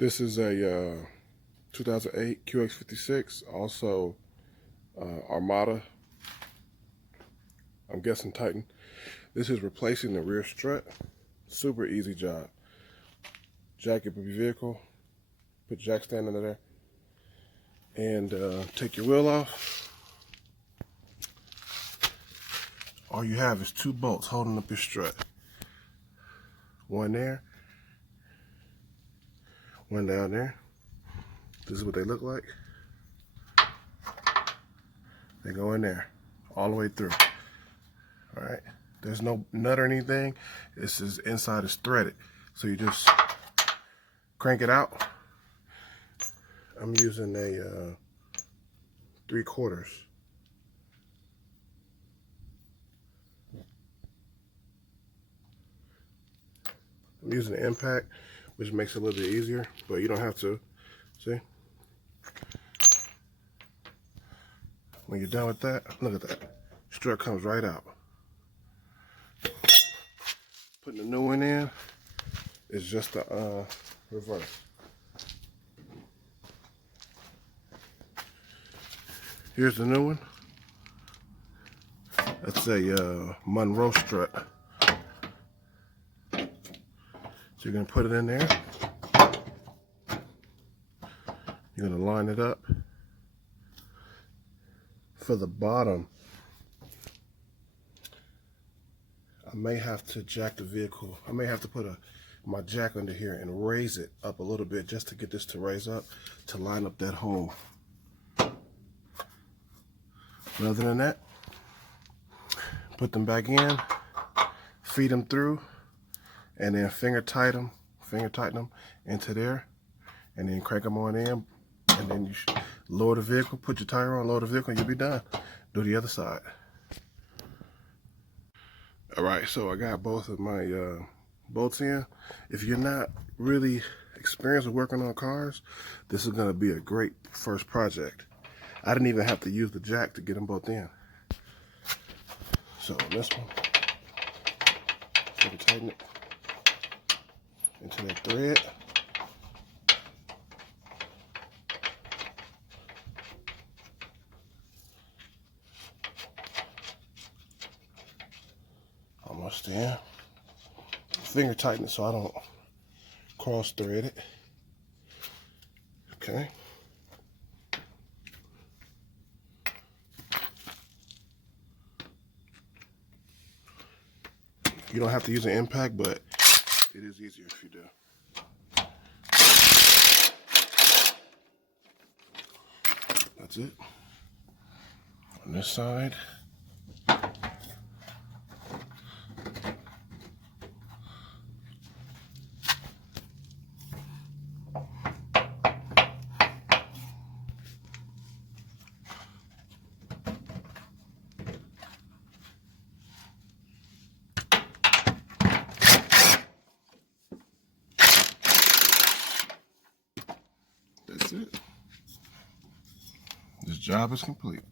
This is a 2008 QX56, also Armada. I'm guessing Titan. This is replacing the rear strut. Super easy job. Jack your vehicle, put jack stand under there, and take your wheel off. All you have is two bolts holding up your strut. One there, one down there. This is what they look like. They go in there all the way through. All right, there's no nut or anything. This is inside is threaded, so you just crank it out. I'm using a 3/4. I'm using the impact, which makes it a little bit easier, but you don't have to. See? When you're done with that, look at that. Strut comes right out. Putting the new one in is just the reverse. Here's the new one. That's a Monroe strut. So you're going to put it in there. You're going to line it up. For the bottom, I may have to jack the vehicle. I may have to put my jack under here and raise it up a little bit just to get this to raise up to line up that hole. But other than that, put them back in, feed them through, and then finger tighten them into there, and then crank them on in, and then you lower the vehicle, put your tire on, lower the vehicle, and you'll be done. Do the other side. All right, so I got both of my bolts in. If you're not really experienced with working on cars, this is gonna be a great first project. I didn't even have to use the jack to get them both in. So this one, so tighten it into that thread. Almost there. Finger tighten it so I don't cross thread it. Okay. You don't have to use an impact, but it is easier if you do. That's it. On this side. That's it. This job is complete.